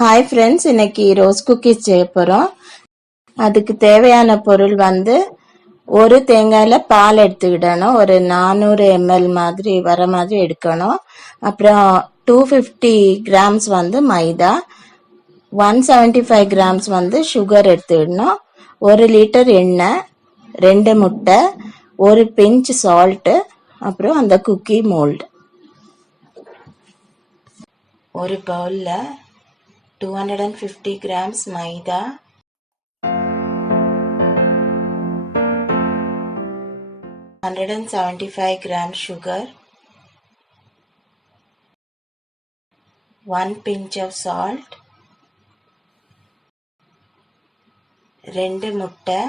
Hi friends, இன்னைக்கு rose cookies செய்ய போகிறோம். அதுக்கு தேவையான பொருள் ஒரு தேங்காயில் பால் எடுத்துக்கிடணும். ஒரு 400 ml மாதிரி வர மாதிரி எடுக்கணும். அப்புறம் 250 கிராம்ஸ் மைதா, 175 கிராம்ஸ் சுகர் எடுத்துக்கிடணும். 1 லிட்டர் எண்ணெய், 2 முட்டை, ஒரு பிஞ்ச் சால்ட்டு, அப்புறம் அந்த குக்கி மோல்டு. ஒரு பவுலில் 250 grams maida, 175 grams sugar, 1 pinch of salt, 2 முட்டை,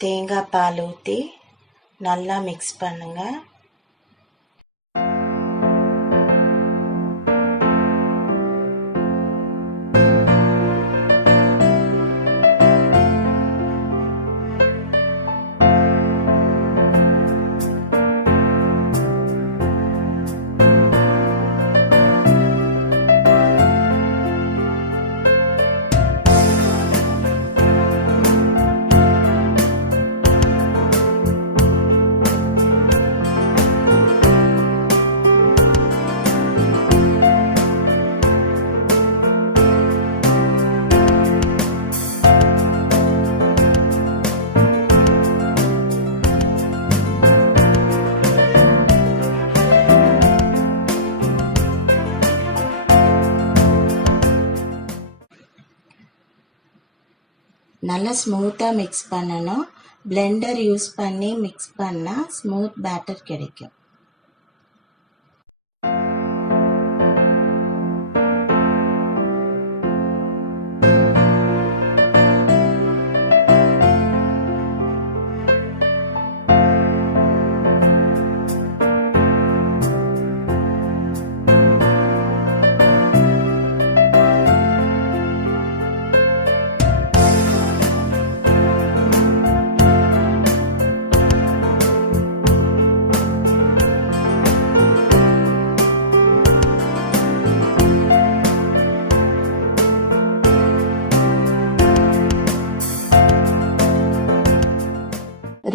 தேங்காய் பால் ஊற்றி நல்லா மிக்ஸ் பண்ணுங்க. நல்லா ஸ்மூத்தாக மிக்ஸ் பண்ணணும். பிளெண்டர் யூஸ் பண்ணி மிக்ஸ் பண்ணால் ஸ்மூத் பேட்டர் கிடைக்கும்.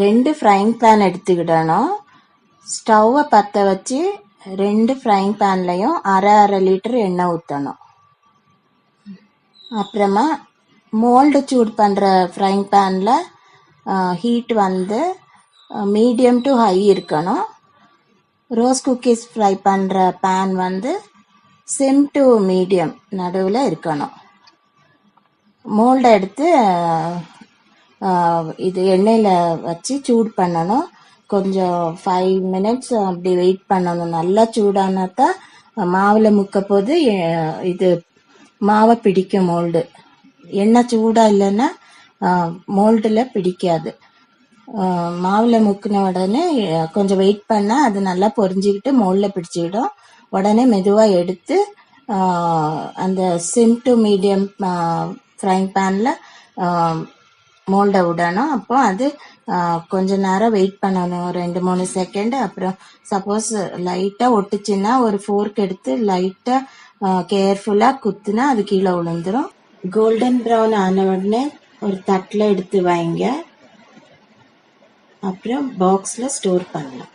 ரெண்டு ஃப்ரைங் பேன் எடுத்துக்கிடணும். ஸ்டவ்வை பற்ற வச்சு 2 ஃப்ரைங் பேன்லையும் அரை லிட்டர் எண்ணெய் ஊற்றணும். அப்புறமா மோல்டு சூடு பண்ணுற ஃப்ரைங் பேனில் ஹீட் மீடியம் டு ஹை இருக்கணும். ரோஸ் குக்கீஸ் ஃப்ரை பண்ணுற பேன் சிம் டு மீடியம் நடுவில் இருக்கணும். மோல்டை எடுத்து இது எண்ணெயில் வச்சு சூடு பண்ணணும். கொஞ்சம் 5 மினிட்ஸ் அப்படி வெயிட் பண்ணணும். நல்லா சூடானாதான் மாவில் முக்க போது இது மாவை பிடிக்கும் மோல்டு. எண்ணெய் சூடாக இல்லைன்னா மோல்டில் பிடிக்காது. மாவில் முக்கின உடனே கொஞ்சம் வெயிட் பண்ணால் அது நல்லா பொரிஞ்சிக்கிட்டு மோல்டில் பிடிச்சிக்கிடும். உடனே மெதுவாக எடுத்து அந்த சிம் டு மீடியம் ஃப்ரைங் பேனில் மோல்டை விடணும். அப்போ அது கொஞ்ச நேரம் வெயிட் பண்ணணும், 2-3 செகண்ட். அப்புறம் சப்போஸ் லைட்டாக ஒட்டுச்சுன்னா ஒரு ஃபோர்க் எடுத்து லைட்டாக கேர்ஃபுல்லாக குத்துனா அது கீழே விழுந்துடும். கோல்டன் ப்ரௌன் ஆன உடனே ஒரு தட்டில் எடுத்து வைங்க. அப்புறம் பாக்ஸில் ஸ்டோர் பண்ணலாம்.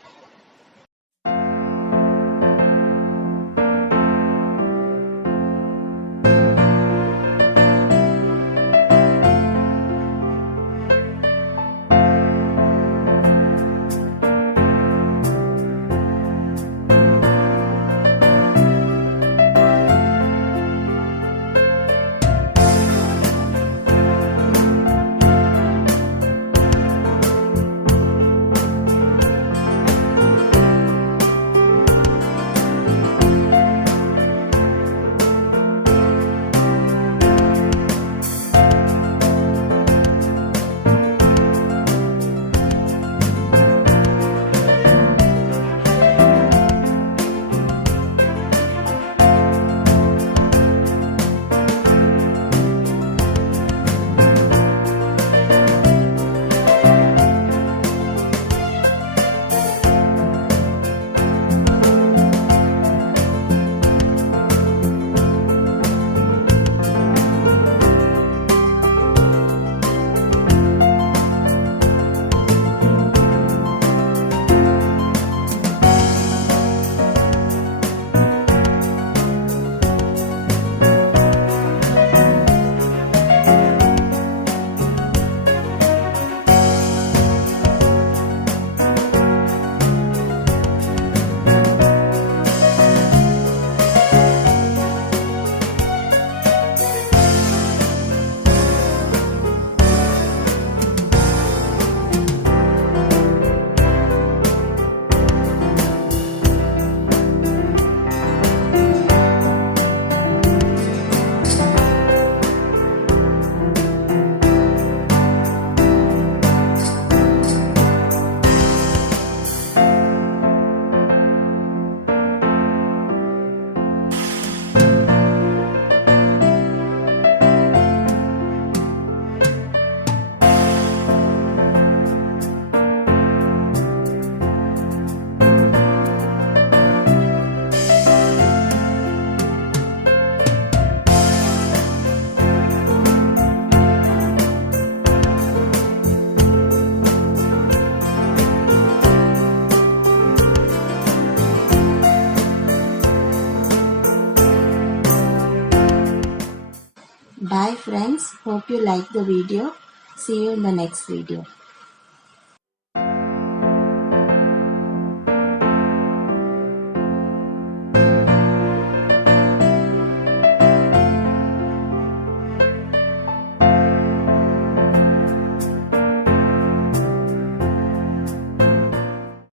Bye friends. Hope you like the video. See you in the next video.